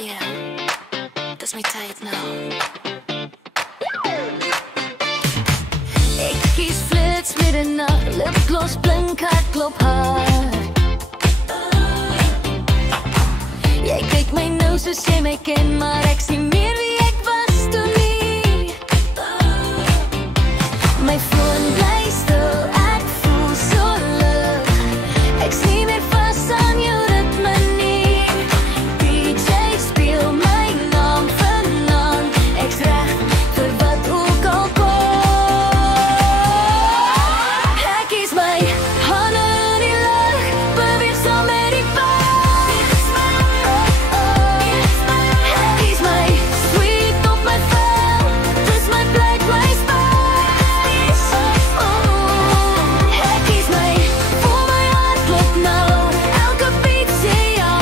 Ja, dis my tyd nou. Ek kies flits middernacht, lipgloss blink, hartklop hard. Jy kyk my nou soos jy my ken, maar ek sien meer wie ek was toe nie. My foon bly stil, ek voel so lig. Ek sien meer vas aan jou ritme nie. DJ speel my naam vanaand, ek's reg vir wat ook al kom. Ek kies my hande in die lug, beweeg saam met die vibes. Ek kies my sweet op my vel, dis my plek, my spice. Ek kies my, voel my hart klop nou, elke beat sê ja.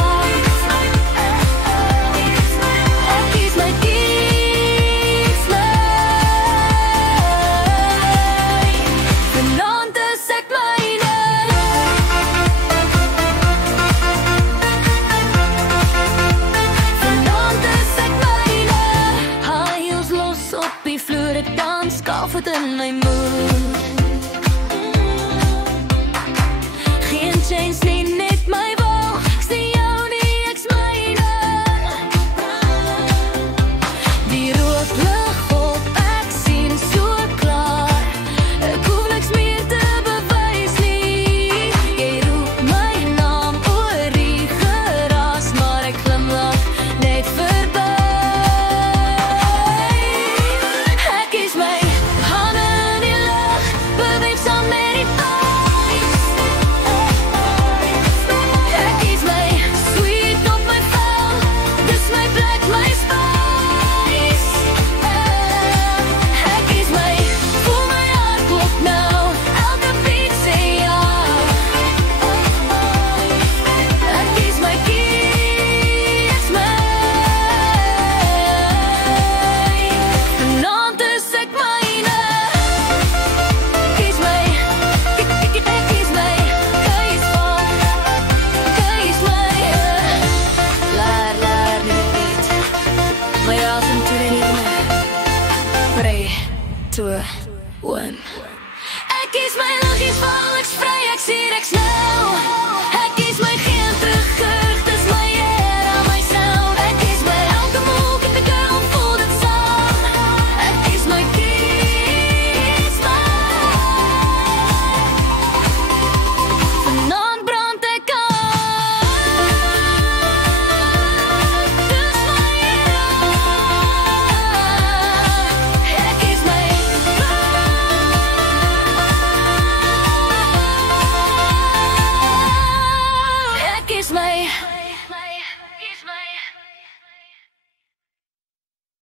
Ek kies my, vanaand is ek myne. Vanaand is ek myne. High heels los op die vloer, ek dans skaaf het in my moed. Geen chains nie, net my wou. Ek sien jou nie, ek's myne. Die rook lig op, ek sien so klaar. Ek hoef niks meer te bewys nie. Jy roep my naam oor die geraas, maar ek glimlach net verby. Ek kies my hande in die lug, beweeg saam met die vibes. Ek kies my sweet op my vel, dis my plek, my spice. Ek kies my, voel my hart klop nou, elke beat sê ja. Ek kies my, vanaand is ek myne. Kies my, kies my, kies my. Laat nie beat, my asem toe die ritme. 3, 2, 1. Ek kies my liggies val, ek's vry, ek sien ek snel. Ek kies my geen terugkeer, dis my era, my sound. Ek kies my elke move, get the girl, voel dit saam. Ek kies my, vanaand brand ek aan. Dis my era. Ek kies my, ek kies my.